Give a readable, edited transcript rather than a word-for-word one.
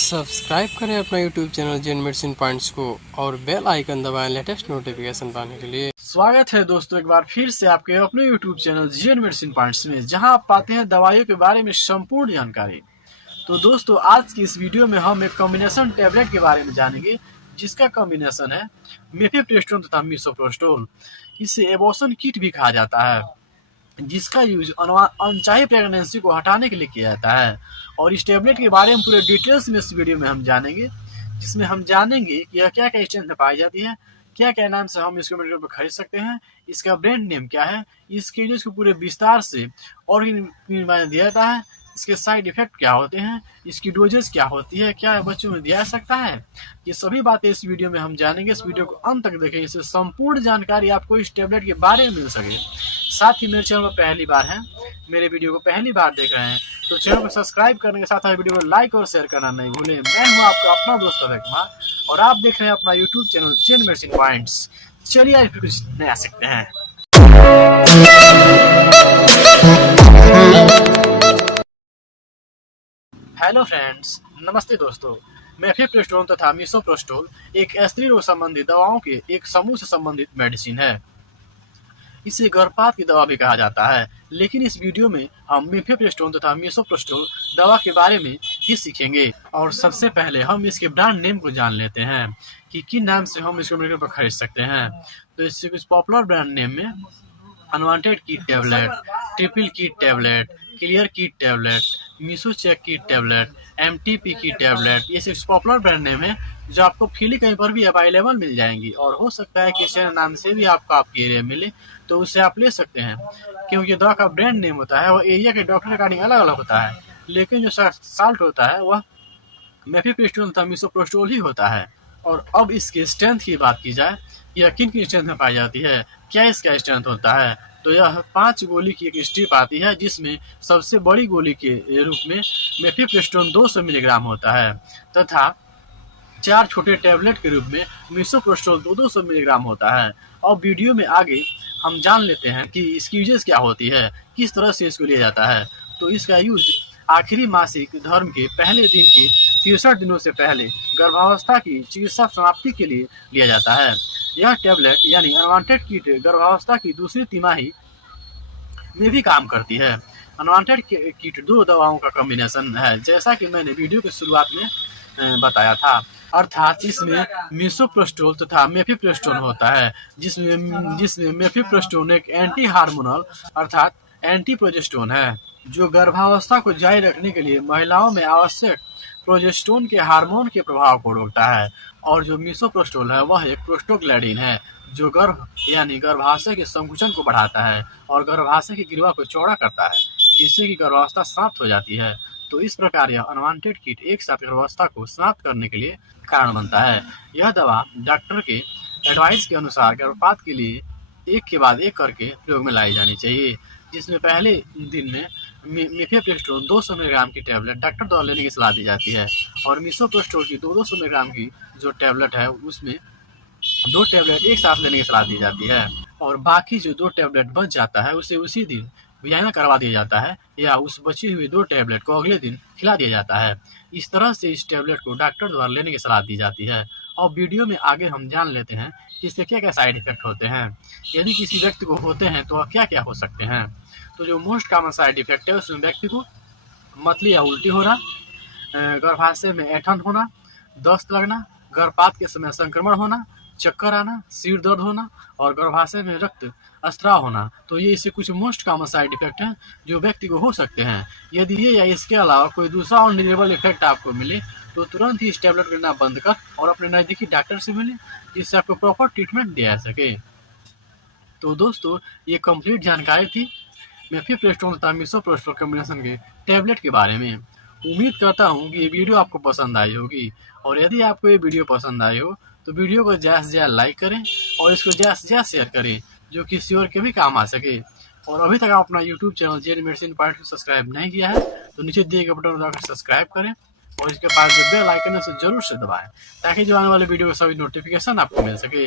Subscribe करें अपना YouTube channel जेन medicine points को और बेल आइकन दबाएं लेटेस्ट नोटिफिकेशन पाने के लिए। स्वागत है दोस्तों एक बार फिर से आपके अपने यूट्यूब चैनल जेन मेडिसिन पॉइंट्स में, जहां आप पाते हैं दवाइयों के बारे में संपूर्ण जानकारी। तो दोस्तों आज की इस वीडियो में हम एक कॉम्बिनेशन टैबलेट के बारे में जानेंगे, जिसका कॉम्बिनेशन है मिफेप्रिस्टोन तथा मिसोप्रोस्टोल। इसे एबॉर्शन किट भी कहा जाता है, जिसका यूज अनचाही प्रेगनेंसी को हटाने के लिए किया जाता है। और इस टैबलेट के बारे में पूरे डिटेल्स में इस वीडियो में हम जानेंगे, जिसमें हम जानेंगे कि यह क्या क्या स्ट्रेंथ में पाई जाती है, क्या क्या नाम से हम इसको मेडिकल पर खरीद सकते हैं, इसका ब्रांड नेम क्या है, इसके यूज को पूरे विस्तार से और दिया जाता है, इसके साइड इफेक्ट क्या होते हैं, इसकी डोजेस क्या होती है, क्या बच्चों में दिया जा सकता है, ये सभी बातें इस वीडियो में हम जानेंगे। इस वीडियो को अंत तक देखें, इससे संपूर्ण जानकारी आपको इस टैबलेट के बारे में मिल सके। साथ ही मेरे चैनल पर पहली बार है, मेरे वीडियो को पहली बार देख रहे हैं, तो चैनल को सब्सक्राइब करने के साथ साथ वीडियो को लाइक और शेयर करना नहीं भूलें। मैं हूं आपका अपना दोस्त अभय कुमार और आप देख रहे हैं अपना यूट्यूब चैनल जेन मेडिसिन पॉइंट्स। चलिए आज फिर कुछ नया सीखते हैं। हेलो फ्रेंड्स, नमस्ते दोस्तों। मिफेप्रिस्टोन तथा मिसोप्रोस्टोल एक स्त्री रोग संबंधी दवाओं के एक समूह से संबंधित मेडिसिन है। इसे गर्भपात की दवा भी कहा जाता है, लेकिन इस वीडियो में हम मिफेप्रिस्टोन तथा मिसोप्रोस्टोल दवा के बारे में ही सीखेंगे। और सबसे पहले हम इसके ब्रांड नेम को जान लेते हैं कि किन नाम से हम इसको मेडिकल पर खरीद सकते हैं। तो इससे कुछ पॉपुलर ब्रांड नेम में अनवांटेड की टैबलेट, ट्रिपल की टैबलेट, क्लियर की टैबलेट, मिसोचेक की टैबलेट, एमटीपी की टैबलेट, ये सिर्फ पॉपुलर ब्रांड नेम है जो आपको फ्रीली कहीं पर भी अवेलेबल मिल जाएंगी। और हो सकता है कि इस नाम से भी आपको आपके एरिया मिले, तो उससे आप ले सकते हैं। क्योंकि दवा का ब्रांड नेम होता है वो एरिया के डॉक्टर अकॉर्डिंग अलग अलग होता है, लेकिन जो साल्ट होता है वह मिफेप्रिस्टोन तथा मिसोप्रोस्टोल ही होता है। और अब इसके स्ट्रेंथ की बात की जाए, यह किन किन स्ट्रेंथ में पाई जाती है, क्या इसका स्ट्रेंथ होता है, तो यह 5 गोली की एक स्ट्रिप आती है, जिसमें सबसे बड़ी गोली के रूप में मिफेप्रिस्टोन 200 मिलीग्राम होता है तथा 4 छोटे टैबलेट के रूप में मिसोप्रोस्टोल 200 मिलीग्राम होता है। और वीडियो में आगे हम जान लेते हैं कि इसकी यूजेस क्या होती है, किस तरह से इसको लिया जाता है। तो इसका यूज आखिरी मासिक धर्म के पहले दिन के 63 दिनों से पहले गर्भावस्था की चिकित्सा समाप्ति के लिए लिया जाता है। यह टैबलेट यानी अनवांटेड किट गर्भावस्था की दूसरी तिमाही में भी काम करती है। अनवांटेड किट 2 दवाओं का कॉम्बिनेशन है, जैसा कि मैंने वीडियो की शुरुआत में बताया था। अर्थात इसमें मिसोप्रोस्टोल तथा मिफेप्रिस्टोन होता है, जिसमें मिफेप्रिस्टोन एक एंटी हार्मोनल अर्थात एंटी प्रोजेस्टोन है, जो गर्भावस्था को जारी रखने के लिए महिलाओं में आवश्यक प्रोजेस्टोन के हार्मोन के प्रभाव को रोकता है। और जो मिसोप्रोस्टोल है वह एक प्रोस्टोग्लैंडिन है, जो गर्भ यानी गर्भाशय के संकुचन को बढ़ाता है और गर्भाशय की ग्रीवा को चौड़ा करता है, जिससे कि गर्भावस्था समाप्त हो जाती है। तो इस प्रकार यह अनवांटेड किट एक साथ गर्भावस्था को समाप्त करने के लिए कारण बनता है। यह दवा डॉक्टर के एडवाइस के अनुसार गर्भपात के लिए एक के बाद एक करके प्रयोग में लाई जानी चाहिए, जिसमें पहले दिन में मिफेप्रिस्टोन 200 मिलीग्राम की टैबलेट डॉक्टर द्वारा लेने की सलाह दी जाती है। और मिसोप्रोस्टोल की 200 मिलीग्राम की जो टैबलेट है उसमें 2 टैबलेट एक साथ लेने की सलाह दी जाती है। और बाकी जो 2 टैबलेट बच जाता है उसे उसी दिन विजाइना करवा दिया जाता है, या उस बची हुई 2 टैबलेट को अगले दिन खिला दिया जाता है। इस तरह से इस टैबलेट को डॉक्टर द्वारा लेने की सलाह दी जाती है। और वीडियो में आगे हम जान लेते हैं कि इससे क्या क्या साइड इफेक्ट होते हैं, यदि किसी व्यक्ति को होते हैं तो क्या क्या हो सकते हैं। तो जो मोस्ट कॉमन साइड इफेक्ट है उसमें व्यक्ति को मतली या उल्टी होना, गर्भाशय में ऐंठन होना, दस्त लगना, गर्भपात के समय संक्रमण होना, चक्कर आना, सिर दर्द होना और गर्भाशय में रक्त स्त्राव होना। तो ये इससे कुछ मोस्ट कॉमन साइड इफेक्ट हैं जो व्यक्ति को हो सकते हैं। यदि ये या इसके अलावा कोई दूसरा अनडिलेबल इफेक्ट आपको मिले तो तुरंत ही इस टैबलेट को लेना बंद कर और अपने नज़दीकी डॉक्टर से मिले, जिससे आपको प्रॉपर ट्रीटमेंट दिया जा सके। तो दोस्तों ये कंप्लीट जानकारी थी मिफेप्रिस्टोन तथा मिसोप्रोस्टोल कॉम्बिनेशन के टैबलेट के बारे में। उम्मीद करता हूँ कि ये वीडियो आपको पसंद आई होगी। और यदि आपको ये वीडियो पसंद आई हो तो वीडियो को ज़्यादा से ज़्यादा लाइक करें और इसको ज़्यादा से ज़्यादा शेयर करें, जो किसी और के भी काम आ सके। और अभी तक आप अपना यूट्यूब चैनल जेन मेडिसिन पॉइंट को सब्सक्राइब नहीं किया है तो नीचे दिए गए बटन दबाकर सब्सक्राइब करें और इसके पास जो बेल आइकन है उसे जरूर से दबाएं, ताकि जो आने वाले वीडियो का सभी नोटिफिकेशन आपको मिल सके।